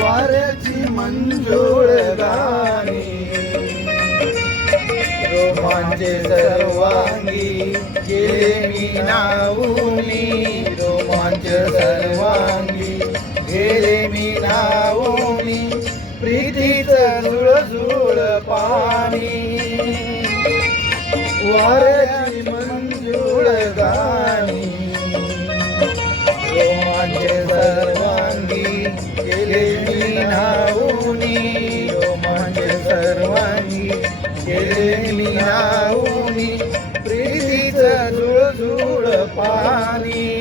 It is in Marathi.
वाऱ्याची मंजूळ गाणी रोमांचे सर्वांगी गेले मी नाऊनी रोमांचे सर्वांगी गेले मी नाऊनी प्रीतीचं झुळझुळ पाणी. वाऱ्या निघाऊनी म्हणजे सर्वांनी गेले निघाऊनी पाणी